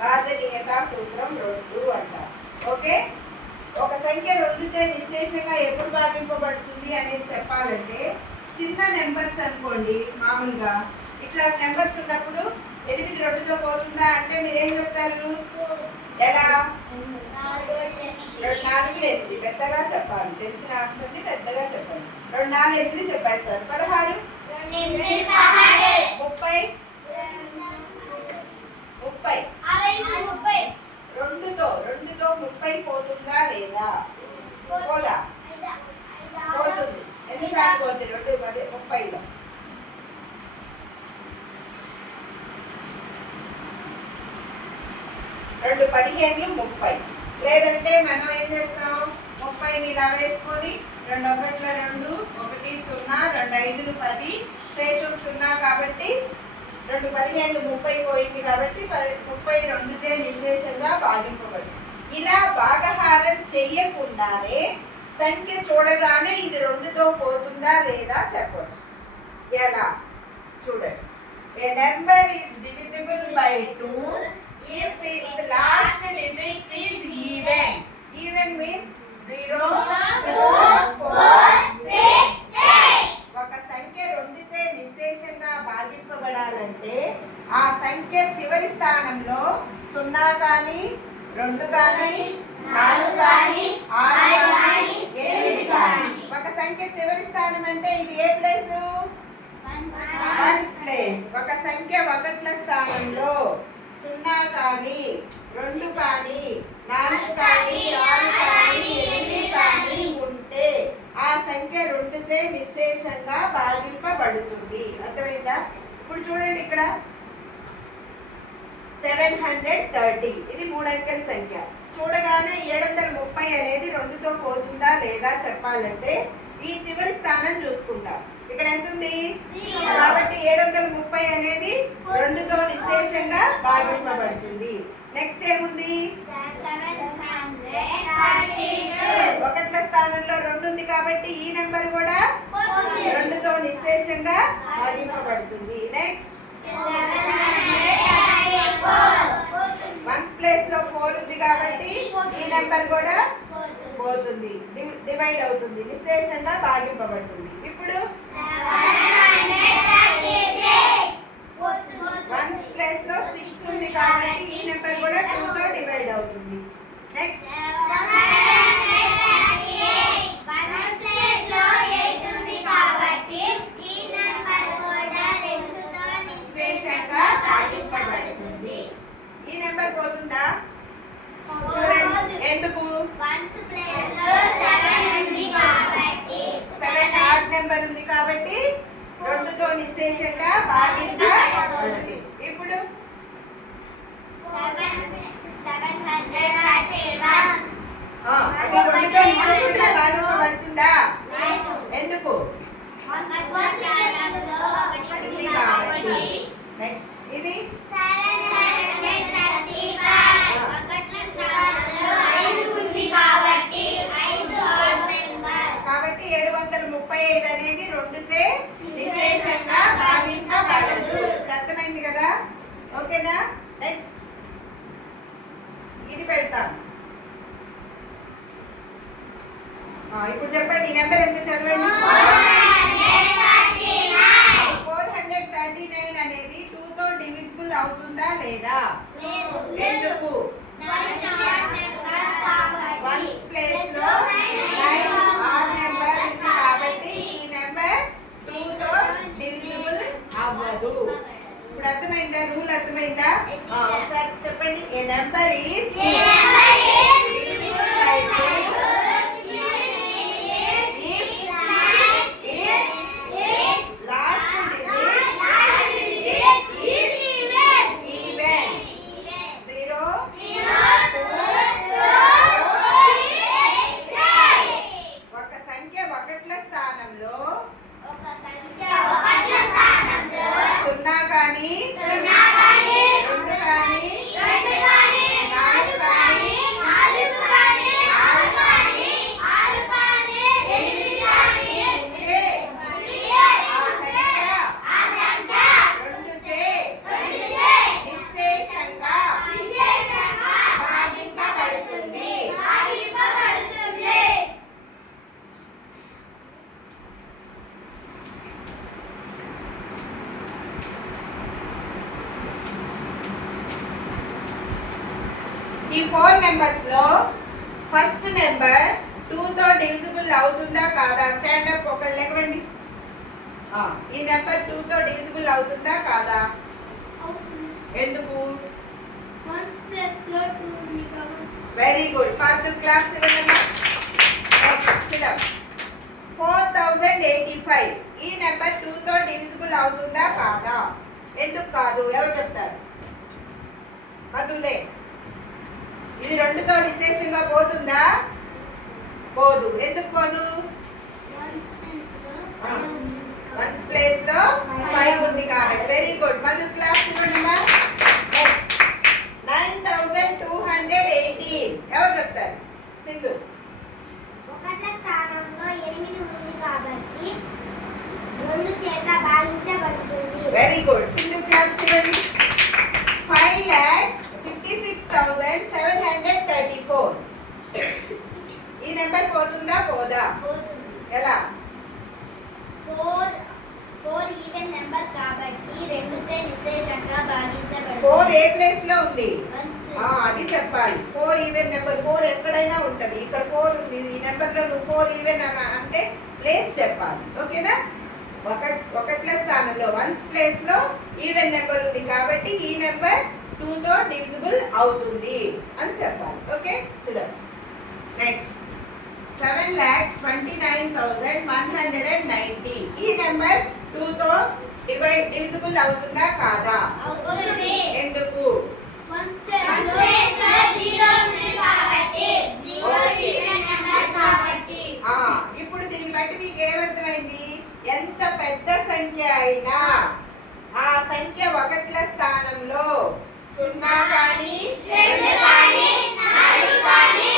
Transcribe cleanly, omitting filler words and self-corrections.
భాజనీయత సూత్రం 2 అంటారు. ఓకే, ఒక సంఖ్య 2చే నిశ్శేషంగా ఎప్పుడు భాగింపబడుతుంది అనేది చెప్పాలంటే చిన్న నెంబర్స్ అనుకోండి, మామూలుగా ఇట్లా నెంబర్స్ ఉన్నప్పుడు 8 2తో పోతుందా అంటే మీరేం చెప్తారు? ఎలా? 2 4 8 పెద్దగా చెప్పాలి, తెలిసిన ఆన్సర్ని పెద్దగా చెప్పాలి. 2 4 8 చెప్పేస్తారు. 16 30 2తో 30 పోతుందా లేదా? పోదా? పోతుంది. ఎన్నిసార్లు పోతుంది? 2 30లో 2 15లు 30. లేదంటే మనం ఏం చేస్తాం? 30ని ఇలా వేసుకొని 2 1ల 2 1 0 2 5లు 10 శేషం 0 కాబట్టి 2 15లు 30 పోయింది కాబట్టి 30 2చే నిశ్శేషంగా భాగింపబడింది. ఇలా భాగహారం చెయ్యకుండానే సంఖ్య చూడగానే ఇది 2తో పోతుందా లేదా చెప్పవచ్చు. ఎలా చూడండి. A number is divisible by 2 if its last digit is even. Even means 0, 2, 4, 6, 8. ఒక సంఖ్య 2చే నిశ్శేషంగా భాగింపబడాలంటే ఆ సంఖ్య చివరి స్థానంలో 0 కానీ 2 కానీ 4 కానీ 6 కానీ 8 కానీ. ఒక సంఖ్య చివరి స్థానం అంటే ఇది ఏ ప్లేస్? Ones place. ఒక సంఖ్య 1ల స్థానంలో 0 కానీ 2 కానీ 4 కానీ 6 కానీ 8 కానీ ఉంటే ఆ సంఖ్య 2చే నిశ్శేషంగా భాగింపబడుతుంది. అర్థమైందా? ఇప్పుడు చూడండి, ఇక్కడ 730 ఇది 3 అంకెల సంఖ్య. చూడగానే 730 అనేది 2తో పోతుందా లేదా చెప్పాలంటే ఈ చివరి స్థానం చూసుకుంటాం. ఇక్కడ ఎంత ఉంది? కాబట్టి 730 అనేది 2తో నిశ్శేషంగా భాగింపబడుతుంది. నెక్స్ట్ ఏముంది? 1ల స్థానంలో 2 ఉంది కాబట్టి ఈ నెంబర్ కూడా 2తో నిశ్శేషంగా భాగింపబడుతుంది. నెక్స్ట్ 1's ప్లేస్ లో 4 ఉంది కాబట్టి ఈ నెంబర్ కూడా పోతుంది, డివైడ్ అవుతుంది, నిశ్శేషంగా భాగింపబడుతుంది. ఇప్పుడు 1's ప్లేస్ లో 6 ఉంది కాబట్టి ఈ నెంబర్ కూడా 2తో డివైడ్ అవుతుంది. నెక్స్ట్ 1's ప్లేస్ లో 8 ఉంది కాబట్టి ఈ నెంబర్ కూడా 2తో నిశ్శేషంగా భాగింపబడుతుంది. ఈ నెంబర్ పోతుందా? చూడండి, ఎందుకు? 1's ప్లేస్ లో 7 ఉంది కాబట్టి 7 ఆడ్ నెంబర్ ఉంది కాబట్టి 2తో నిశ్శేషంగా భాగింపబడుతుంది. ఇప్పుడు 731 అది 2తో నిశ్శేషంగా భాగింపబడుతుందా? ఎందుకు? ఉంది కాబట్టి. నెక్స్ట్ ఇది 735 అనేది 2చే నిశ్శేషంగా భాగింపబడదు. అర్థమైంది కదా? ఓకేనా? నెక్స్ట్ ఇది పెడతాను. ఇప్పుడు చెప్పండి, ఈ నెంబర్ ఎంత చదవండి? 439 అనేది 2తో డివిజిబుల్ అవుతుందా లేదా? ఎందుకు? 1's ప్లేస్ లో 9 ఆడ్ నెంబర్ ఉంది కాబట్టి ఈ నెంబర్ 2తో డివిజిబుల్ అవ్వదు. ఇప్పుడు అర్థమైందా? రూల్ అర్థమైందా? ఒకసారి చెప్పండి. ఏ నెంబర్ ఈస్ ఈ 4 నెంబర్స్ లో ఫస్ట్ నెంబర్ 2 తో డివిజిబుల్ అవుతుందా కాదా? స్టాండ్ అప్ ఒకళ్ళు లేవండి. ఈ నెంబర్ 2 తో డివిజిబుల్ అవుతుందా కాదా? ఎందుకు? Very good. పార్ట్ క్లాస్ ఇవ్వండి. 4085 ఈ నెంబర్ 2 తో డివిజిబుల్ అవుతుందా కాదా? ఎందుకు కాదు? ఎవరు చెప్తారు? మధులే. ఇది 2 తో డివిజన్ గా పోతుందా? పోదు. ఎందుకు పోదు? వన్స్ ప్లేస్ లో 5 ఉంది కాబట్టి. Very good. మధు క్లాస్ ఇవ్వండి. 9218 ఎవరు చెప్తారు? సింధు. ఒకట్ల స్థానంలో 8 ఉంది కాబట్టి 2 చేత భాగించబడుతుంది. Very good. సింధు క్లాస్ ఇవ్వండి. 5,56,734 ఈ నెంబర్ పోతుందా పోదా? ఎలా? 4 ఈవెన్ నెంబర్ కాబట్టి 2 చే నిశేషంగా భాగించబడుతుంది. 4 ఏ ప్లేస్ లో ఉంది? అది చెప్పాలి. 4 ఈవెన్ నెంబర్. 4 ఎక్కడైనా ఉంటది. ఇక్కడ 4 ఉంది. ఈ నెంబర్ లో నువ్వు 4 ఈవెన్ అంటే ప్లేస్ చెప్పాలి. ఓకేనా? ఒకట్ల స్థానంలో వన్స్ ప్లేస్ లో ఈవెన్ నెంబర్ ఉంది కాబట్టి ఈ నెంబర్ 2 తో డివిజిబుల్ అవుతుంది అని చెప్పాలి. ఓకే? నెక్స్ట్ 7,29,190 ఈ నెంబర్ 2 తో డివిజిబుల్ అవుతుందా కాదా? ఎందుకు? ఇప్పుడు దీన్ని బట్టి మీకు ఏమర్థమైంది? ఎంత పెద్ద సంఖ్య అయినా ఆ సంఖ్య ఒకట్ల స్థానంలో 0 కానీ 2 కానీ 4 కానీ